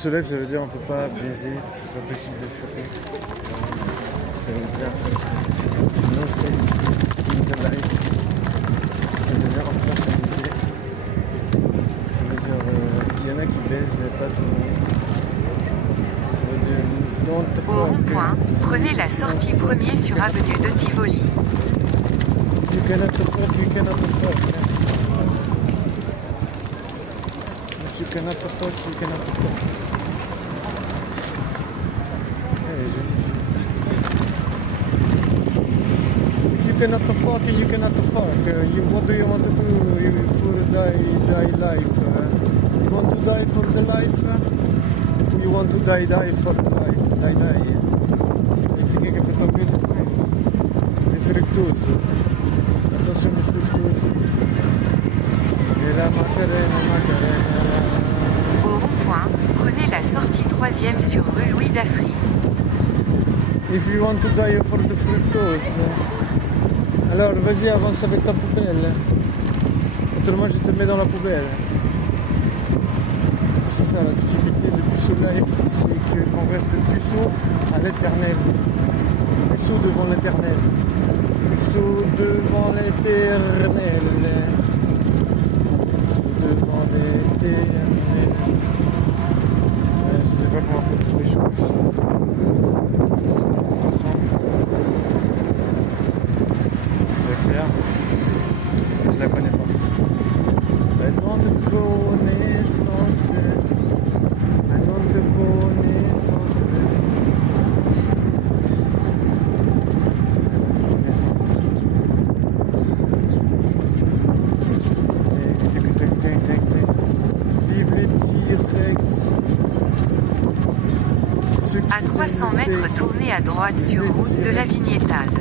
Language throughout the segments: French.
se lève, ça veut dire on peut pas baiser, c'est pas possible de choper. Ça veut dire no sex in the life. Ça veut dire en train de s'amuser. Ça veut dire il y en a qui baisent mais pas tout le monde. Ça veut dire don't Au fuck. rond-point, prenez la sortie premier sur avenue de Tivoli. You cannot fuck, you cannot fuck. You cannot fuck, you cannot fuck. If you cannot fuck, you cannot fuck. What do you want to do for die life? You want to die for the life? Or you want to die for the life? Die. E chi è che fa tomber le fructose? Attention les fructose. Et la Macarena. Au rond-point, prenez la sortie troisième sur rue Louis Daffry. If you want to die for the fructose, alors vas-y avance avec ta poubelle. Autrement je te mets dans la poubelle. C'est ça la difficulté de Puceau Life, c'est qu'on reste Puceau à l'éternel. Puceau devant l'éternel. Puceau devant l'éternel. Puceau devant l'éternel. Je sais pas comment faire pour les choses. Je la connais pas. I don't connaissance. I don't connaissance. Vive les T-Rex. À 300 mètres, tournez à droite sur route de la Vignettaz.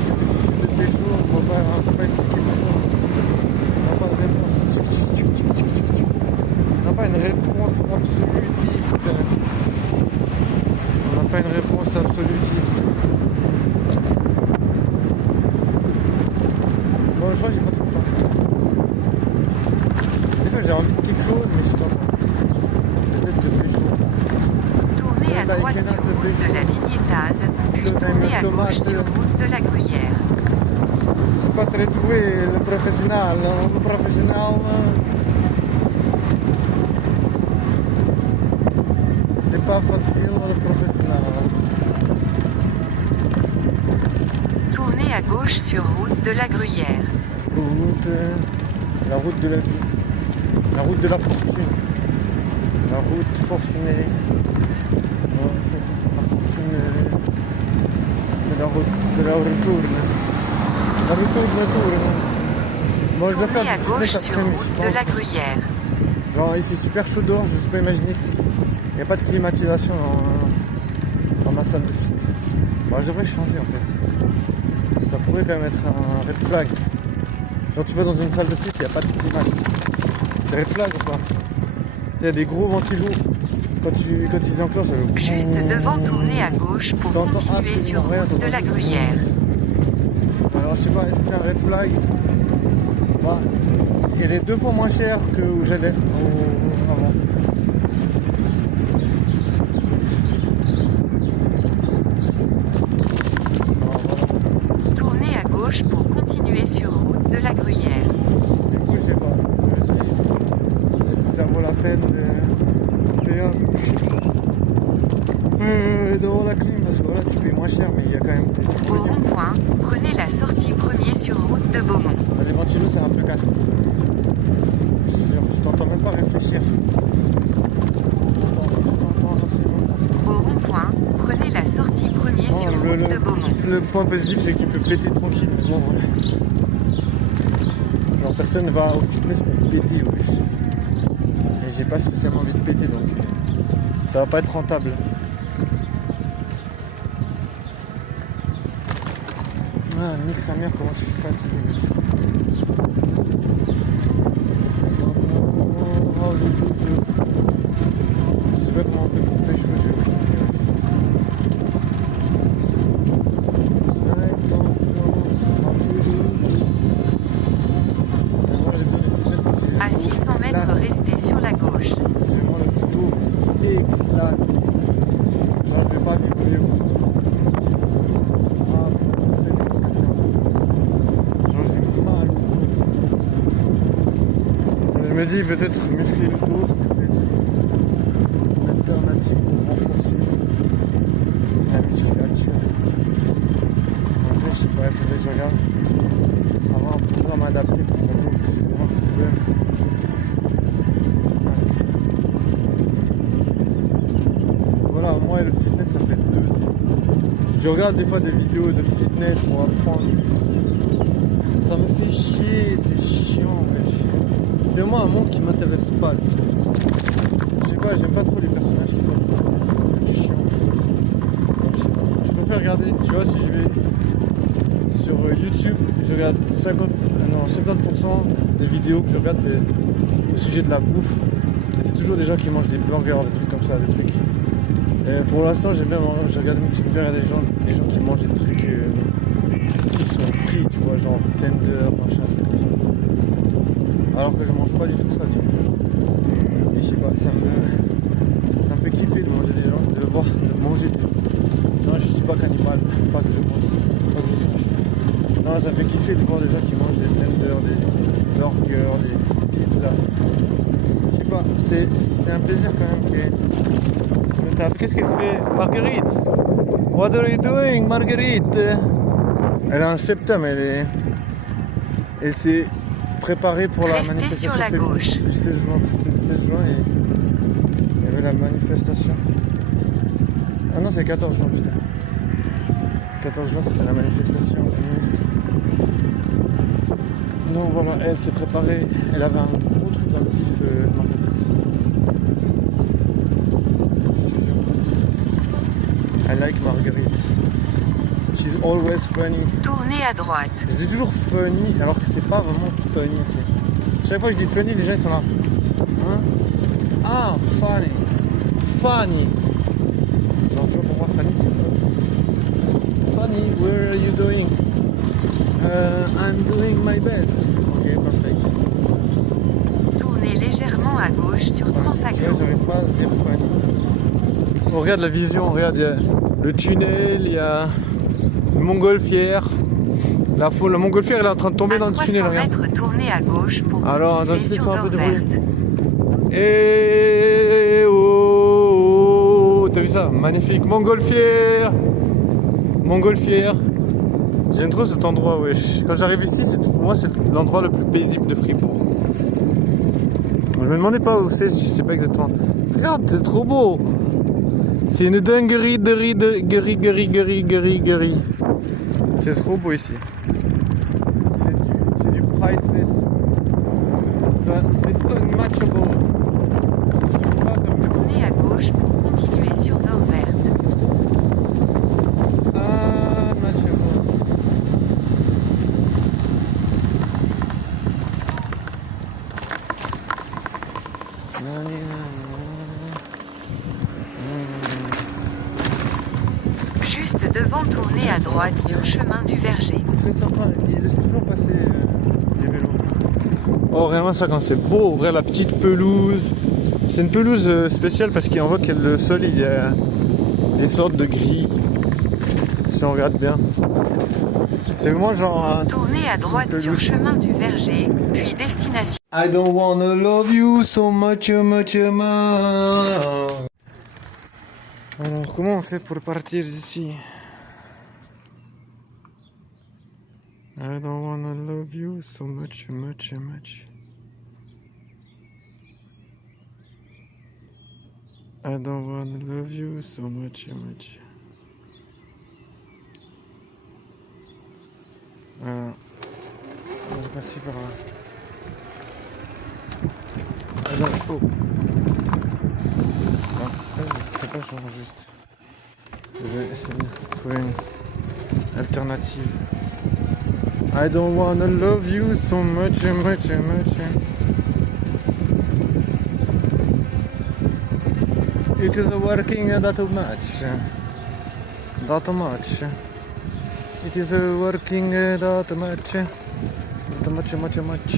C'est difficile de pécho, on va pas expliquer pourquoi. On n'a pas de réponse. On n'a pas une réponse absolutiste. On n'a pas une réponse absolutiste. Bon, je crois que j'ai pas trop faim. Des fois j'ai envie de quelque chose, mais je sais pas. Peut-être de pécho. Tournez à droite sur route de la Vignettaz, puis tournez à gauche sur route de la Gruyère. Je suis pas très doué, le professionnel. C'est pas facile, le professionnel. Tournez à gauche sur route de la Gruyère. La route de la vie. La route de la fortune. La route fortunée. La fortune de la retourne. La retourne. Bon, je dois Tournez faire à du gauche fitness sur après-midi, route je de pense. la Gruyère. Genre il fait super chaud dehors, je peux imaginer qu'il n'y a pas de climatisation dans ma salle de fit. Bon, je devrais changer en fait. Ça pourrait quand même être un red flag. Quand tu vas dans une salle de fit, il n'y a pas de climat. C'est red flag ou pas? Il y a des gros ventilos. Quand ils enclenchent, ça veut... Juste devant, tournez à gauche pour T'entends continuer sur absolument rien, route de la t'entends- Gruyère. Alors je sais pas, est-ce que c'est un red flag? Bah, il est 2 fois moins cher que où j'allais avant. Alors, voilà. Tournez à gauche pour continuer sur route de la Gruyère. Du coup, je sais pas. Je me dis, est-ce que ça vaut la peine de payer un peu plus cher devant la clim? Parce que voilà, tu payes moins cher, mais il y a quand même des... Au rond-point, prenez la sortie premier sur route de Beaumont. Les ventilos, c'est un peu casse. Je t'entends même pas réfléchir. Je t'entends absolument pas. Au rond-point, prenez la sortie premier sur Non, route de Beaumont. le point positif, c'est que tu peux péter tranquille. Bon, voilà. Genre, personne ne va au fitness pour péter. Ouais. Et j'ai pas spécialement envie de péter, donc ça va pas être rentable. Ah, nique sa mère, comment je suis fatigué. Oh, le truc de... Je sais pas comment on fait pour pécho, j'ai aucune idée. Moi j'ai besoin sur la gauche. J'ai vraiment le dos éclaté. Genre, je vais pas vibrer. Ah, c'est bon, cassé un peu. Genre, j'ai mal au dos. Je me dis, peut-être muscler le dos, c'est peut-être une alternative pour renforcer la musculature. En fait, je sais pas, il faudrait que je regarde. Avoir un programme adapté pour mon dos, c'est vraiment un problème. Voilà, moi le fitness ça fait deux, tu sais. Je regarde des fois des vidéos de fitness pour apprendre. Ça me fait chier, c'est chiant, wesh. C'est vraiment un monde qui m'intéresse pas, le fitness. Je sais pas, j'aime pas trop les personnages qui font du fitness, c'est chiant. Je sais pas. Je préfère regarder, tu vois, si je vais sur YouTube, je regarde 50% des vidéos que je regarde, c'est au sujet de la bouffe. Et c'est toujours des gens qui mangent des burgers, des trucs comme ça, des trucs. Et pour l'instant, j'aime bien regarder des gens qui mangent des trucs qui sont frits, tu vois, genre tender, machin, truc comme ça. Alors que je mange pas du tout ça, tu vois. Et je sais pas, ça me fait kiffer de manger des gens, de manger. Non, je suis pas cannibale, pas que je pense, pas que je sache. Non, ça me fait kiffer de voir des gens qui mangent des tenders, des burgers, des pizzas. Je sais pas, c'est un plaisir quand même. Qu'est-ce qu'elle fait, Marguerite? What are you doing, Marguerite? Elle est en septembre, elle s'est préparée pour la Restez manifestation sur la gauche. du 16 juin. C'est le 16 juin et il y avait la manifestation. Ah non, c'est le 14 juin, putain. 14 juin, c'était la manifestation féministe. Donc voilà, elle s'est préparée. Elle avait un gros truc dans le pif, Marguerite. I like Marguerite. She's always funny. Tournez à droite. Je dis toujours funny alors que c'est pas vraiment funny, tu sais. Chaque fois que je dis funny, les gens ils sont là. Hein? Ah, funny. Funny. Genre, tu vois, pour moi, funny, c'est quoi? Funny, where are you doing? I'm doing my best. Ok, perfect. Tournez légèrement à gauche sur Là, Transaglo. j'arrive pas à dire funny. On regarde la vision, regarde, il y a le tunnel, il y a une montgolfière. La montgolfière elle est en train de tomber À dans le 300 tunnel, regarde. mètres, tournez à gauche pour Alors, continuer attends, je sur fais un peu de d'or bruit. verte. Et oh, t'as vu ça? Magnifique, montgolfière. Montgolfière. J'aime trop cet endroit, wesh. Quand j'arrive ici, pour moi c'est l'endroit le plus paisible de Fribourg. Je me demandais pas où c'est, je sais pas exactement. Regarde, c'est trop beau. C'est une dinguerie, guerie. C'est trop beau ici. C'est du priceless. C'est unmatchable. C'est pas comme Tournez à gauche pour continuer sur d'or verte. unmatchable. Juste devant, tournez à droite sur chemin du Verger. Très sympa, il laisse toujours passer les vélos. Oh, vraiment, ça quand c'est beau, ouvrir la petite pelouse. C'est une pelouse spéciale parce qu'on voit que le sol il y a des sortes de gris. Si on regarde bien, c'est vraiment genre un... Tournez à droite sur chemin du Verger, puis destination. I don't wanna love you so much. Alors, comment on fait pour partir d'ici? I don't wanna love you so much. I don't wanna love you so much. Voilà. On va passer par là. Ah non, oh. Non, c'est pas genre juste. Je vais essayer de trouver une alternative. I don't wanna love you so much. It is working that much. It is working that much.